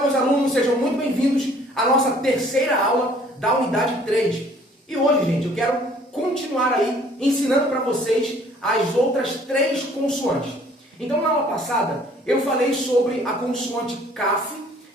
meus alunos, sejam muito bem-vindos à nossa terceira aula da unidade 3. E hoje, gente, eu quero continuar aí ensinando para vocês as outras três consoantes. Então, na aula passada, eu falei sobre a consoante CAF,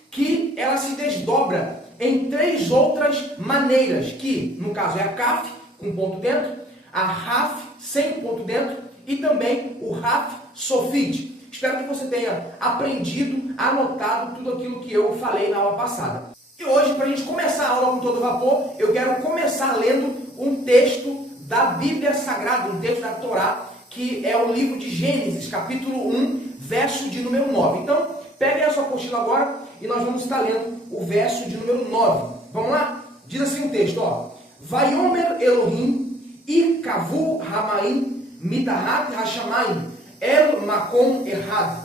que ela se desdobra em três outras maneiras, que, no caso, é a CAF, com ponto dentro, a RAF, sem ponto dentro, e também o RAF SOFIT. Espero que você tenha aprendido, anotado tudo aquilo que eu falei na aula passada. E hoje, para a gente começar a aula com todo vapor, eu quero começar lendo um texto da Bíblia Sagrada, um texto da Torá, que é o livro de Gênesis, capítulo 1, verso de número 9. Então, peguem a sua apostila agora e nós vamos estar lendo o verso de número 9. Vamos lá? Diz assim o texto, ó. Vaiomer Elohim ikavu hamaim midahat hashamayim el makom errad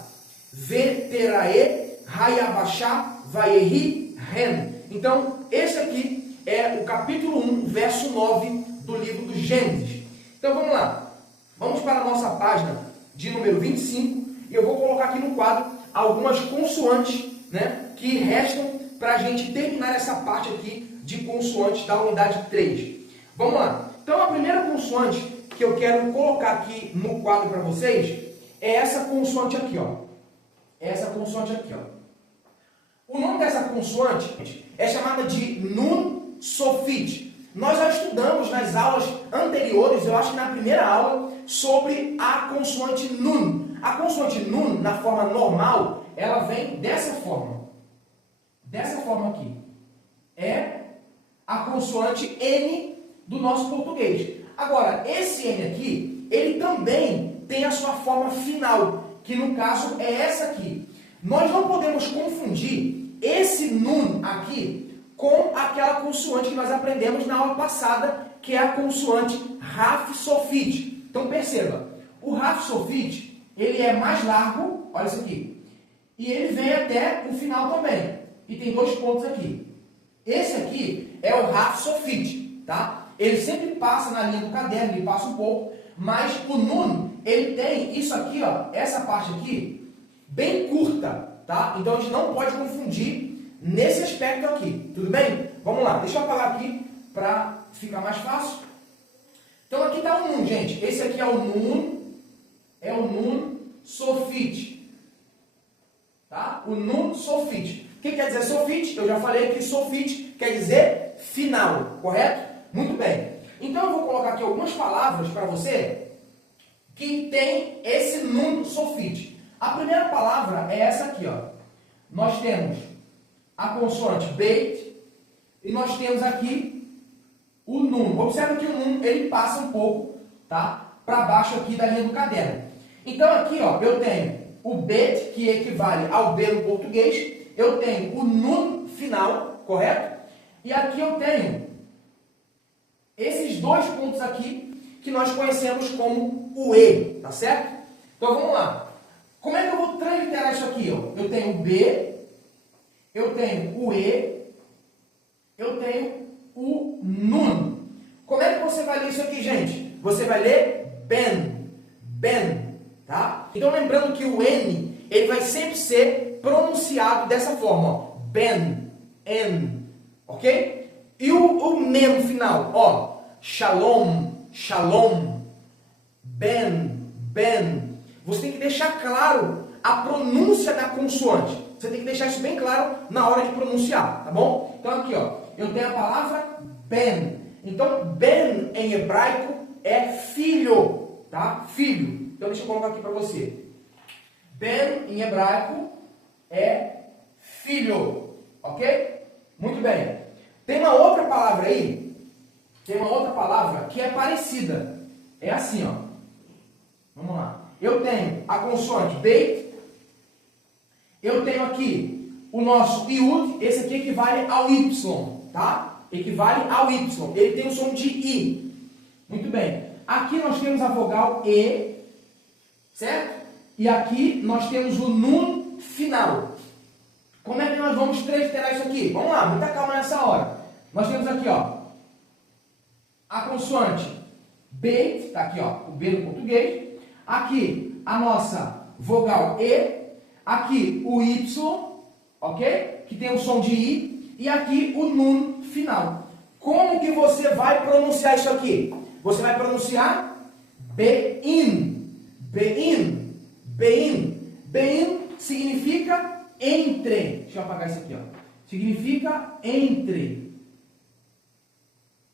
veterae hayabashá vayehi ren. Então, esse aqui é o capítulo 1, verso 9 do livro do Gênesis. Então, vamos lá. Vamos para a nossa página de número 25 e eu vou colocar aqui no quadro algumas consoantes, né, que restam para a gente terminar essa parte aqui de consoantes da unidade 3. Vamos lá. Então, a primeira consoante que eu quero colocar aqui no quadro para vocês é essa consoante aqui, ó. Essa consoante aqui, ó. O nome dessa consoante é chamada de Nun Sofit. Nós já estudamos nas aulas anteriores, eu acho que na primeira aula, sobre a consoante Nun. A consoante Nun, na forma normal, ela vem dessa forma. Dessa forma aqui. É a consoante N do nosso português. Agora, esse N aqui, ele também tem a sua forma final, que no caso é essa aqui. Nós não podemos confundir esse Nun aqui com aquela consoante que nós aprendemos na aula passada, que é a consoante RAF SOFIT. Então perceba, o RAF SOFIT, ele é mais largo, olha isso aqui, e ele vem até o final também. E tem dois pontos aqui. Esse aqui é o RAF SOFIT, tá? Ele sempre passa na linha do caderno, ele passa um pouco, mas o Nun, ele tem isso aqui, ó, essa parte aqui, bem curta, tá? Então a gente não pode confundir nesse aspecto aqui, tudo bem? Vamos lá, deixa eu apagar aqui para ficar mais fácil. Então aqui está o Nun, gente. Esse aqui é o Nun Sofit, tá? O Nun Sofit. O que quer dizer Sofit? Eu já falei que Sofit quer dizer final, correto? Muito bem. Então eu vou colocar aqui algumas palavras para você que tem esse Nun Sofit. A primeira palavra é essa aqui, ó. Nós temos a consoante Beit e nós temos aqui o Nun. Observe que o Nun, ele passa um pouco, tá, para baixo aqui da linha do caderno. Então aqui, ó, eu tenho o Bet, que equivale ao B no português. Eu tenho o Nun final, correto? E aqui eu tenho esses dois pontos aqui que nós conhecemos como o E, tá certo? Então vamos lá. Como é que eu vou transliterar isso aqui? Ó? Eu tenho o B, eu tenho o E, eu tenho o Nun. Como é que você vai ler isso aqui, gente? Você vai ler Ben, Ben, tá? Então lembrando que o N, ele vai sempre ser pronunciado dessa forma, ó. Ben, N, ok? E o Mem final, ó. Shalom, Shalom, Ben, Ben. Você tem que deixar claro a pronúncia da consoante. Você tem que deixar isso bem claro na hora de pronunciar, tá bom? Então aqui, ó, eu tenho a palavra Ben. Então, Ben em hebraico é filho, tá? Filho. Então deixa eu colocar aqui para você. Ben em hebraico é filho, ok? Muito bem. Tem uma outra palavra aí. Tem uma outra palavra que é parecida. É assim, ó. Vamos lá. Eu tenho a consoante Beit. Eu tenho aqui o nosso Iud. Esse aqui equivale ao Y, tá? Equivale ao Y. Ele tem o som de I. Muito bem. Aqui nós temos a vogal E, certo? E aqui nós temos o Nun final. Como é que nós vamos transliterar isso aqui? Vamos lá, muita calma nessa hora. Nós temos aqui, ó, a consoante Beit, tá aqui, ó, o B no português. Aqui a nossa vogal E, aqui o Y ok? Que tem o som de I, e aqui o nun final. Como que você vai pronunciar isso aqui? Você vai pronunciar bein, bein, bein. Bein significa entre. Deixa eu apagar isso aqui, ó. Significa entre.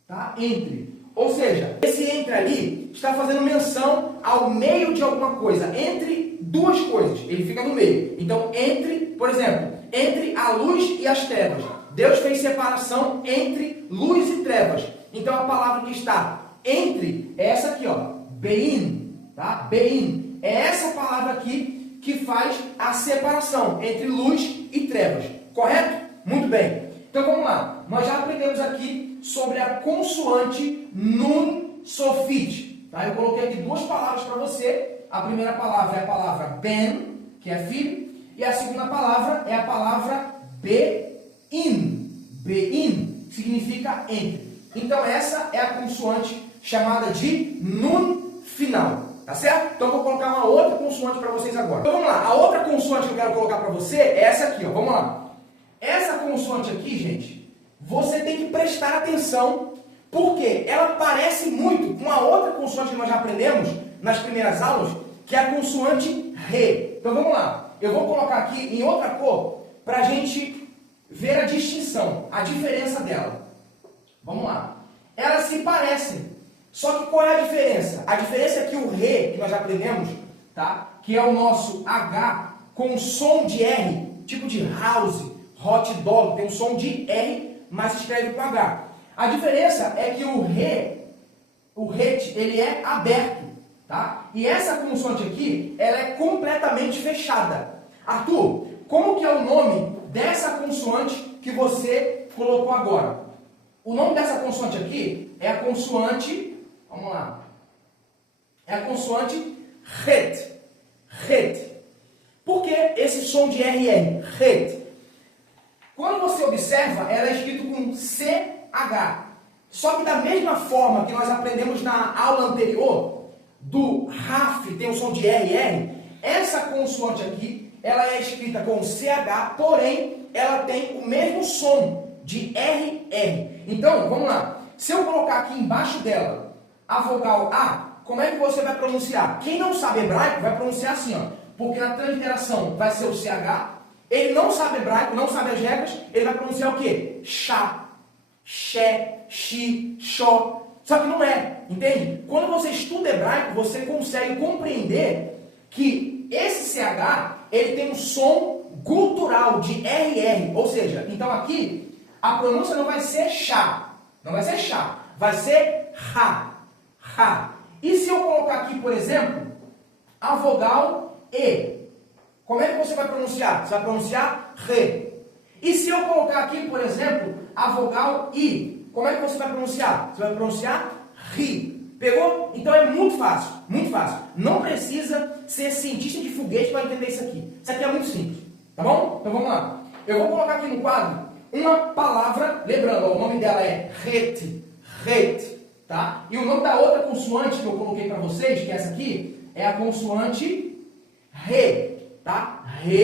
Tá? Entre. Ou seja, esse entre ali está fazendo menção ao meio de alguma coisa. Entre duas coisas. Ele fica no meio. Então, entre, por exemplo, entre a luz e as trevas. Deus fez separação entre luz e trevas. Então, a palavra que está entre é essa aqui, ó. Bein. Tá? Bein. É essa palavra aqui que faz a separação entre luz e trevas. Correto? Muito bem. Então, vamos lá. Nós já aprendemos aqui sobre a consoante nun sofit. Tá? Eu coloquei aqui duas palavras para você. A primeira palavra é a palavra ben, que é filho, e a segunda palavra é a palavra bein. Bein significa entre. Então essa é a consoante chamada de nun final. Tá certo? Então eu vou colocar uma outra consoante para vocês agora. Então vamos lá. A outra consoante que eu quero colocar para você é essa aqui, ó. Vamos lá. Essa consoante aqui, gente, você tem que prestar atenção, porque ela parece muito com a outra consoante que nós já aprendemos nas primeiras aulas, que é a consoante re. Então vamos lá. Eu vou colocar aqui em outra cor para a gente ver a distinção, a diferença dela. Vamos lá. Elas se parecem. Só que qual é a diferença? A diferença é que o re, que nós já aprendemos, tá? Que é o nosso H com som de R, tipo de house, hot dog, tem um som de R, mas se escreve com H. A diferença é que o ret, ele é aberto, tá? E essa consoante aqui, ela é completamente fechada. Arthur, como que é o nome dessa consoante que você colocou agora? O nome dessa consoante aqui é a consoante, vamos lá, é a consoante ret. Ret. Por que esse som de RR? Ret. Quando você observa, ela é escrito com CH. Só que da mesma forma que nós aprendemos na aula anterior, do RAF tem o som de RR, essa consoante aqui, ela é escrita com CH, porém, ela tem o mesmo som de RR. Então, vamos lá. Se eu colocar aqui embaixo dela a vogal A, como é que você vai pronunciar? Quem não sabe hebraico vai pronunciar assim, ó, porque na transliteração vai ser o CH. Ele não sabe hebraico, não sabe as regras, ele vai pronunciar o quê? Chá, xé, xi, xó. Só que não é, entende? Quando você estuda hebraico, você consegue compreender que esse CH, ele tem um som gutural de RR. Ou seja, então aqui, a pronúncia não vai ser chá, não vai ser chá, vai ser ra, ra. E se eu colocar aqui, por exemplo, a vogal E? Como é que você vai pronunciar? Você vai pronunciar re. E se eu colocar aqui, por exemplo, a vogal I? Como é que você vai pronunciar? Você vai pronunciar ri. Pegou? Então é muito fácil, muito fácil. Não precisa ser cientista de foguete para entender isso aqui. Isso aqui é muito simples, tá bom? Então vamos lá. Eu vou colocar aqui no quadro uma palavra, lembrando, o nome dela é ret, ret, tá? E o nome da outra consoante que eu coloquei para vocês, que é essa aqui, é a consoante re. Tá? Re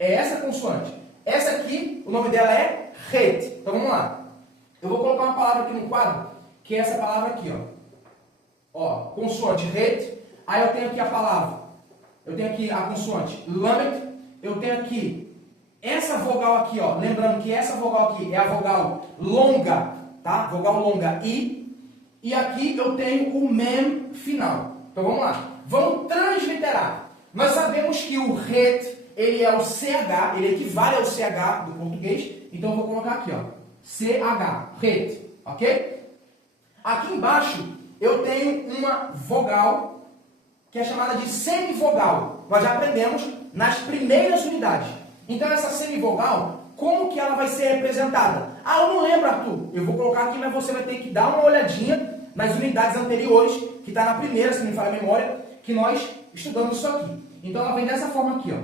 é essa consoante. Essa aqui, o nome dela é ret. Então vamos lá. Eu vou colocar uma palavra aqui no quadro, que é essa palavra aqui, ó. Ó, consoante ret. Aí eu tenho aqui a palavra. Eu tenho aqui a consoante lamet. Eu tenho aqui essa vogal aqui, ó. Lembrando que essa vogal aqui é a vogal longa, tá? Vogal longa I. E aqui eu tenho o mem final. Então vamos lá. Vamos transliterar. Nós sabemos que o ret, ele é o CH, ele equivale ao CH do português. Então eu vou colocar aqui, ó, CH, ret, ok? Aqui embaixo eu tenho uma vogal que é chamada de semivogal. Nós já aprendemos nas primeiras unidades. Então essa semivogal, como que ela vai ser representada? Ah, eu não lembro, Arthur. Eu vou colocar aqui, mas você vai ter que dar uma olhadinha nas unidades anteriores, que está na primeira, se não me falha a memória, que nós estudamos isso aqui. Então ela vem dessa forma aqui, ó.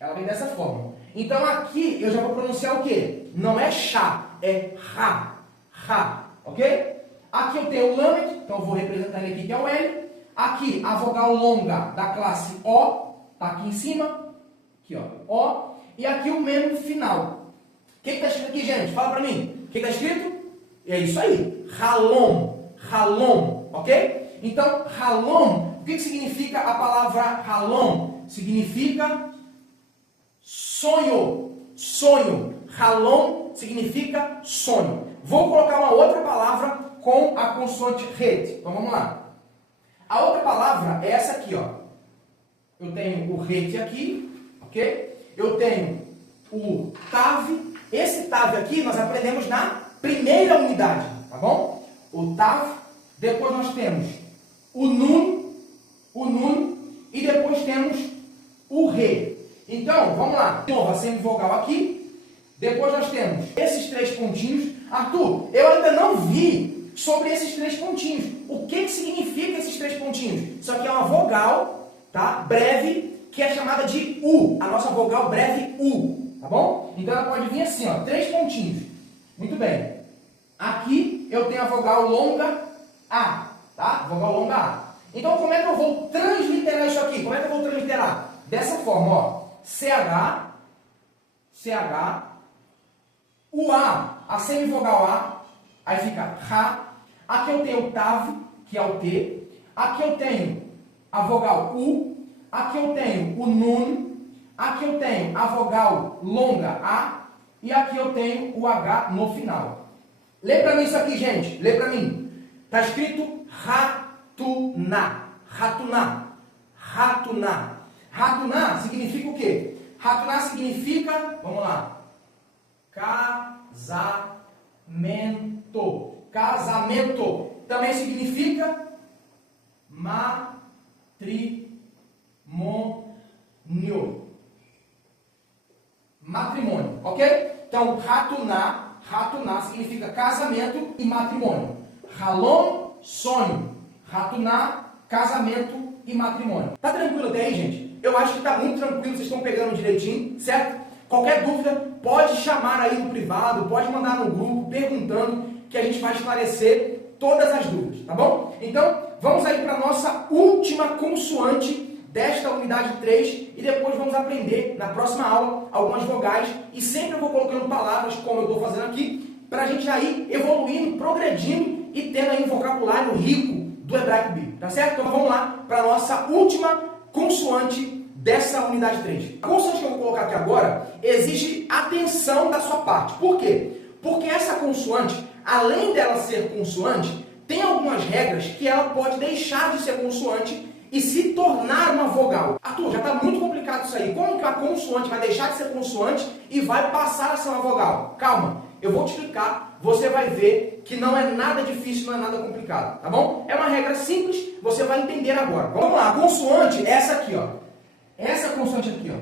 Ela vem dessa forma. Então aqui eu já vou pronunciar o quê? Não é chá, é ra, ra, ok? Aqui eu tenho o lamet, então eu vou representar ele aqui que é o L. Aqui a vogal longa da classe O, tá aqui em cima, aqui ó, O. e aqui o M no final. O que está escrito aqui, gente? Fala para mim. O que está escrito? É isso aí. Halom. Halom. Ok? Então, Halom, o que significa a palavra Halom? Significa sonho. Sonho. Halom significa sonho. Vou colocar uma outra palavra com a consoante Het. Então, vamos lá. A outra palavra é essa aqui, ó. Eu tenho o Het aqui, ok? Eu tenho o Tav. Esse Tav aqui nós aprendemos na primeira unidade, tá bom? O Tav, depois nós temos o Nun, e depois temos o Re. Então, vamos lá. De novo, a semivogal aqui. Depois nós temos esses três pontinhos. Arthur, eu ainda não vi sobre esses três pontinhos. O que significa esses três pontinhos? Isso aqui é uma vogal, tá? Breve, que é chamada de U. A nossa vogal breve U, tá bom? Então ela pode vir assim, ó, três pontinhos. Muito bem. Aqui eu tenho a vogal longa A, tá? Vogal longa A. Então como é que eu vou transliterar isso aqui? Como é que eu vou transliterar? Dessa forma, ó. CH, o a semivogal A, aí fica Ra. Aqui eu tenho o Tav, que é o T. Aqui eu tenho a vogal U. Aqui eu tenho o Nun. Aqui eu tenho a vogal longa A. E aqui eu tenho o H no final. Lê para mim isso aqui, gente. Lê para mim. Está escrito Ratuná. Ratuná. Ratuná. Ratuná significa o quê? Ratuná significa, vamos lá, casamento. Casamento também significa matrimônio. Matrimônio, ok? Então, Ratuná significa casamento e matrimônio. Halom, sonho. Ratuná, casamento e matrimônio. Tá tranquilo até aí, gente? Eu acho que tá muito tranquilo, vocês estão pegando direitinho, certo? Qualquer dúvida, pode chamar aí no privado, pode mandar no grupo, perguntando, que a gente vai esclarecer todas as dúvidas, tá bom? Então, vamos aí para a nossa última consoante desta unidade 3 e depois vamos aprender na próxima aula algumas vogais e sempre eu vou colocando palavras, como eu estou fazendo aqui, para a gente já ir evoluindo, progredindo e tendo aí um vocabulário rico do hebraico bíblico, tá certo? Então vamos lá para a nossa última consoante dessa unidade 3. A consoante que eu vou colocar aqui agora exige atenção da sua parte. Por quê? Porque essa consoante, além dela ser consoante, tem algumas regras que ela pode deixar de ser consoante e se tornar uma vogal. Arthur, já está muito complicado isso aí. Como que a consoante vai deixar de ser consoante e vai passar a ser uma vogal? Calma, eu vou te explicar, você vai ver que não é nada difícil, não é nada complicado, tá bom? É uma regra simples, você vai entender agora. Vamos lá, a consoante é essa aqui, ó. Essa consoante aqui, ó.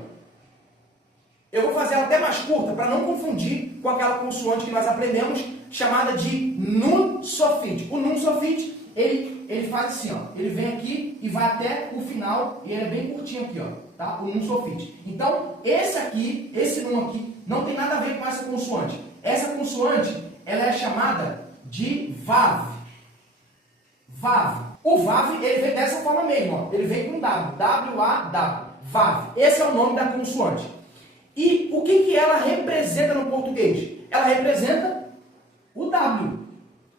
Eu vou fazer ela até mais curta para não confundir com aquela consoante que nós aprendemos, chamada de Nun Sofit. O Nun Sofit, ele faz assim, ó. Ele vem aqui e vai até o final, e ele é bem curtinho aqui, ó. Tá? O Nun Sofit. Então, esse aqui, esse Nun aqui, não tem nada a ver com essa consoante. Essa consoante, ela é chamada de Vav. Vav. O Vav, ele vem dessa forma mesmo, ó. Ele vem com W. W-A-W. Vav. Esse é o nome da consoante. E o que ela representa no português? Ela representa o W.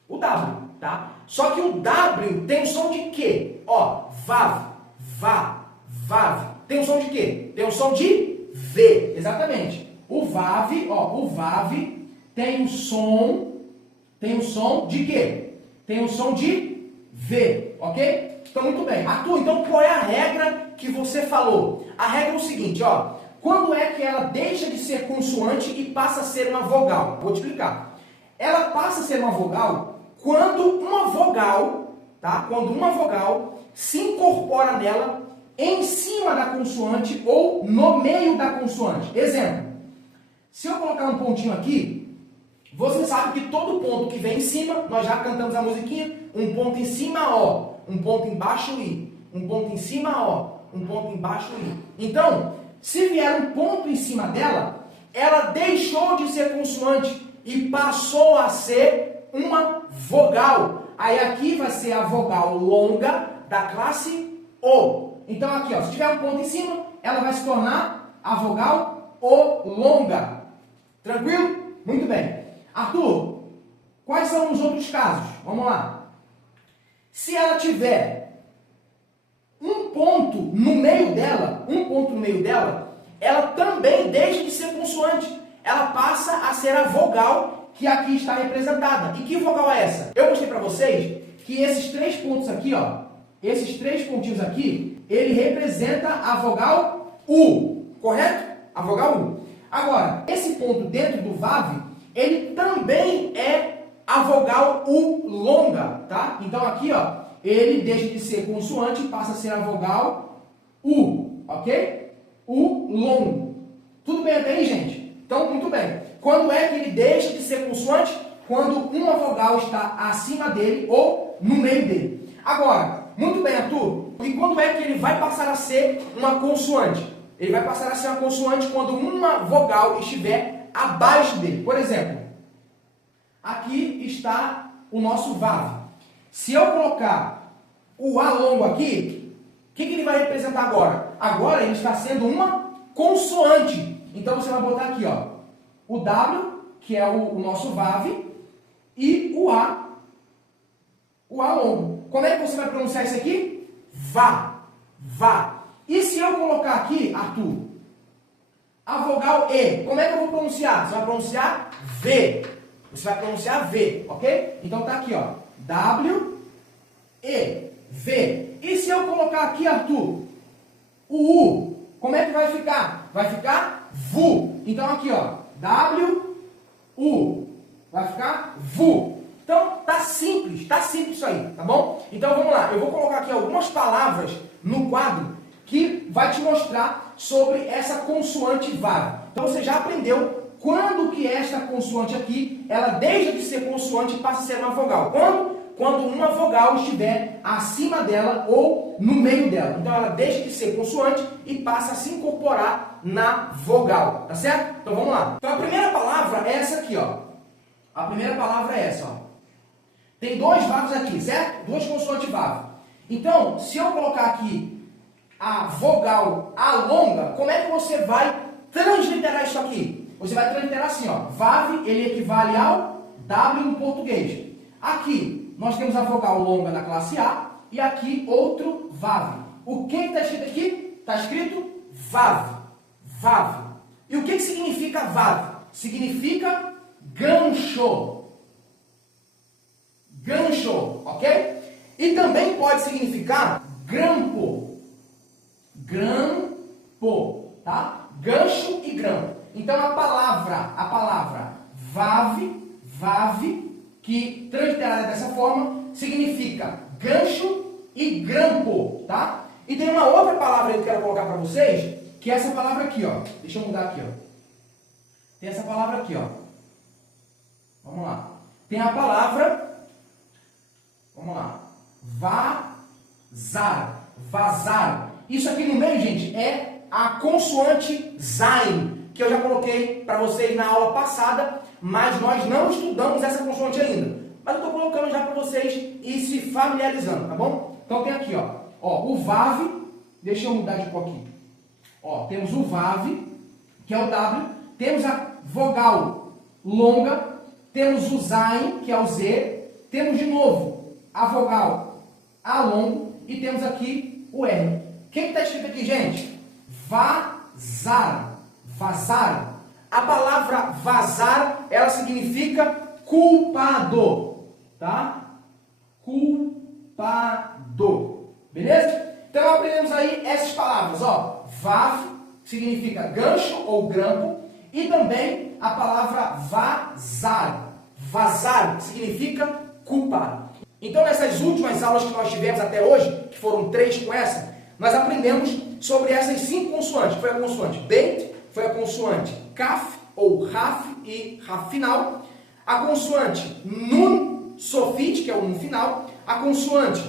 O W, tá? Só que o W tem o som de quê? Ó, Vav, Vá, Vav. Tem o som de quê? Tem o som de V, exatamente. O Vav, ó, o Vav tem o som de quê? Tem o som de V, ok? Então, muito bem. Arthur, então qual é a regra que você falou? A regra é o seguinte, ó. Quando é que ela deixa de ser consoante e passa a ser uma vogal? Vou te explicar. Ela passa a ser uma vogal quando uma vogal, tá? Quando uma vogal se incorpora nela em cima da consoante ou no meio da consoante. Exemplo, se eu colocar um pontinho aqui, você sabe que todo ponto que vem em cima, nós já cantamos a musiquinha, um ponto em cima, ó, um ponto embaixo, I, um ponto em cima, ó, um ponto embaixo, I. Então, se vier um ponto em cima dela, ela deixou de ser consoante e passou a ser uma vogal. Aí aqui vai ser a vogal longa da classe O. Então aqui, ó, se tiver um ponto em cima, ela vai se tornar a vogal ou longa. Tranquilo? Muito bem. Arthur, quais são os outros casos? Vamos lá. Se ela tiver um ponto no meio dela, ela também deixa de ser consoante. Ela passa a ser a vogal que aqui está representada. E que vogal é essa? Eu mostrei para vocês que esses 3 pontos aqui, ó, esses 3 pontinhos aqui, ele representa a vogal U, correto? A vogal U. Agora, esse ponto dentro do VAV, ele também é a vogal U longa, tá? Então aqui, ó, ele deixa de ser consoante e passa a ser a vogal U, ok? U longo. Tudo bem até aí, gente? Então, muito bem. Quando é que ele deixa de ser consoante? Quando uma vogal está acima dele ou no meio dele. Agora, muito bem, Arthur. E quando é que ele vai passar a ser uma consoante? Ele vai passar a ser uma consoante quando uma vogal estiver abaixo dele. Por exemplo, aqui está o nosso VAV. Se eu colocar o A longo aqui, o que ele vai representar agora? Agora ele está sendo uma consoante. Então você vai botar aqui, ó, o W, que é o nosso VAV, e o A longo. Como é que você vai pronunciar isso aqui? Vá, vá. E se eu colocar aqui, Arthur, a vogal E, como é que eu vou pronunciar? Você vai pronunciar V. Você vai pronunciar V, ok? Então tá aqui, ó, W, E, V. E se eu colocar aqui, Arthur, o U, como é que vai ficar? Vai ficar VU. Então aqui, ó, W, U. Vai ficar VU. Então tá simples isso aí, tá bom? Então vamos lá, eu vou colocar aqui algumas palavras no quadro que vai te mostrar sobre essa consoante VAV. Então você já aprendeu quando que esta consoante aqui, ela deixa de ser consoante e passa a ser uma vogal. Quando uma vogal estiver acima dela ou no meio dela. Então ela deixa de ser consoante e passa a se incorporar na vogal, tá certo? Então vamos lá. Então a primeira palavra é essa aqui, ó. A primeira palavra é essa, ó. Tem 2 VAVs aqui, certo? 2 consoantes VAV. Então, se eu colocar aqui a vogal A longa, como é que você vai transliterar isso aqui? Você vai transliterar assim, ó. VAV, ele equivale ao W no português. Aqui, nós temos a vogal longa da classe A e aqui outro VAV. O que está escrito aqui? Está escrito VAV. VAV. E o que significa VAV? Significa gancho. Gancho, ok? E também pode significar grampo. Grampo, tá? Gancho e grampo. Então a palavra VAV, que transliterada dessa forma, significa gancho e grampo, tá? E tem uma outra palavra que eu quero colocar para vocês, que é essa palavra aqui, ó. Deixa eu mudar aqui, ó. Tem essa palavra aqui, ó. Vamos lá. Tem a palavra, vamos lá, vazar. Vazar. Isso aqui no meio, gente, é a consoante Zain, que eu já coloquei para vocês na aula passada, mas nós não estudamos essa consoante ainda. Mas eu estou colocando já para vocês ir se familiarizando, tá bom? Então tem aqui, ó, o VAV, deixa eu mudar de cor aqui. Ó, temos o VAV, que é o W, temos a vogal longa, temos o Zain, que é o Z, temos de novo a vogal A longo e temos aqui o R. O que está escrito aqui, gente? Vazar. Vazar. A palavra vazar, ela significa culpado, tá? Culpado. Beleza? Então aprendemos aí essas palavras, ó. Vav significa gancho ou grampo e também a palavra vazar. Vazar significa culpado. Então nessas últimas aulas que nós tivemos até hoje, que foram 3 com essa, nós aprendemos sobre essas 5 consoantes. Foi a consoante beit, foi a consoante kaf ou raf e raf final, a consoante nun sofit, que é o nun final, a consoante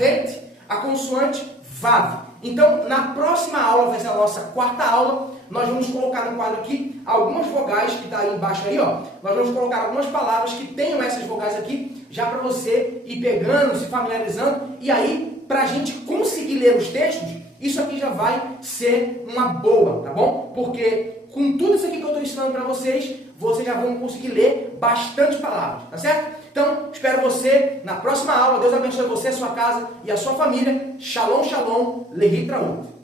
het, a consoante vav. Então, na próxima aula, vai ser a nossa 4ª aula, nós vamos colocar no quadro aqui algumas vogais, que está aí embaixo aí, ó. Nós vamos colocar algumas palavras que tenham essas vogais aqui, já para você ir pegando, se familiarizando, e aí, para a gente conseguir ler os textos, isso aqui já vai ser uma boa, tá bom? Porque com tudo isso aqui que eu estou ensinando para vocês, vocês já vão conseguir ler bastante palavras, tá certo? Então, espero você na próxima aula. Deus abençoe você, a sua casa e a sua família. Shalom, shalom, lehi traut.